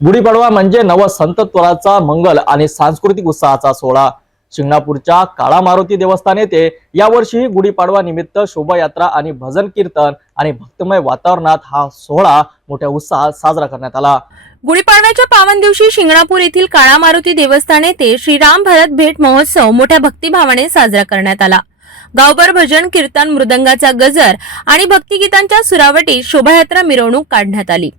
गुढीपाडवा म्हणजे नव संतत्वराचा मंगल आणि सांस्कृतिक उत्साहाचा सोहळा. शिंगणापूरच्या काळा मारुती देवस्थान येथे यावर्षीही गुढीपाडवा निमित्त शोभायात्रा आणि भजन कीर्तन आणि भक्तमय वातावरणात हा सोहळा मोठ्या उत्साहात साजरा करण्यात आला. गुढीपाडव्याच्या पावन दिवशी शिंगणापूर येथील काळा मारुती देवस्थान येथे श्रीराम भरत भेट महोत्सव मोठ्या भक्तिभावाने साजरा करण्यात आला. गावभर भजन कीर्तन मृदंगाचा गजर आणि भक्तिगीतांच्या सुरावटीत शोभायात्रा मिरवणूक काढण्यात आली.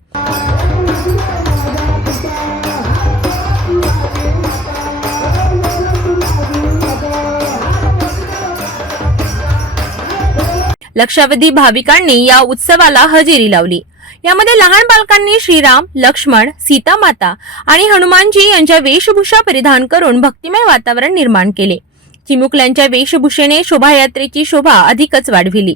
लक्षावधी भाविकांनी या उत्सवाला हजेरी लावली. यामध्ये लहान बालकांनी श्रीराम लक्ष्मण सीता माता आणि हनुमानजी यांच्या वेशभूषा परिधान करून भक्तिमय वातावरण निर्माण केले. चिमुकल्यांच्या वेशभूषेने शोभायात्रेची शोभा अधिकच वाढविली.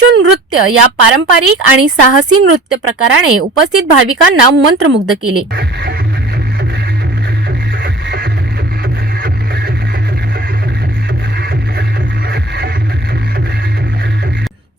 त्रिशूल नृत्य या पारंपरिक आणि साहसी नृत्य प्रकाराने उपस्थित भाविकांना मंत्रमुग्ध केले.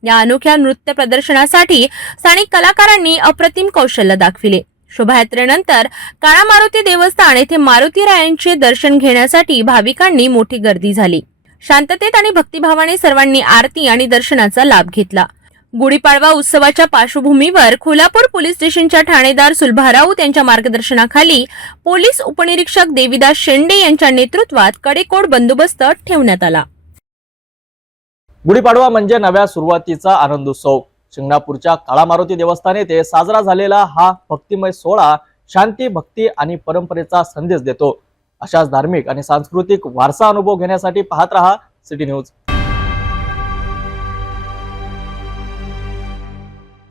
या अनोख्या नृत्य प्रदर्शनासाठी स्थानिक कलाकारांनी अप्रतिम कौशल्य दाखविले. शोभायात्रेनंतर काळा मारुती देवस्थान येथे मारुती रायांचे दर्शन घेण्यासाठी भाविकांनी मोठी गर्दी झाली. शांततेत आणि भक्तिभावाने सर्वांनी आरती आणि दर्शनाचा लाभ घेतला. गुढीपाडवा उत्सवाच्या पार्श्वभूमीवर खोलापूर पोलीस स्टेशनच्या ठाणेदार सुलभा राऊत यांच्या मार्गदर्शनाखाली पोलीस उपनिरीक्षक देविदास शेंडे यांच्या नेतृत्वात कडेकोड बंदोबस्त ठेवण्यात आला. गुढीपाडवा म्हणजे नव्या सुरुवातीचा आनंदोत्सव. शिंगणापूरच्या काळा मारुती देवस्थान येथे साजरा झालेला हा भक्तिमय सोहळा शांती भक्ती आणि परंपरेचा संदेश देतो. अशाच धार्मिक आणि सांस्कृतिक वारसा अनुभव घेण्यासाठी पाहत रहा सिटी न्यूज.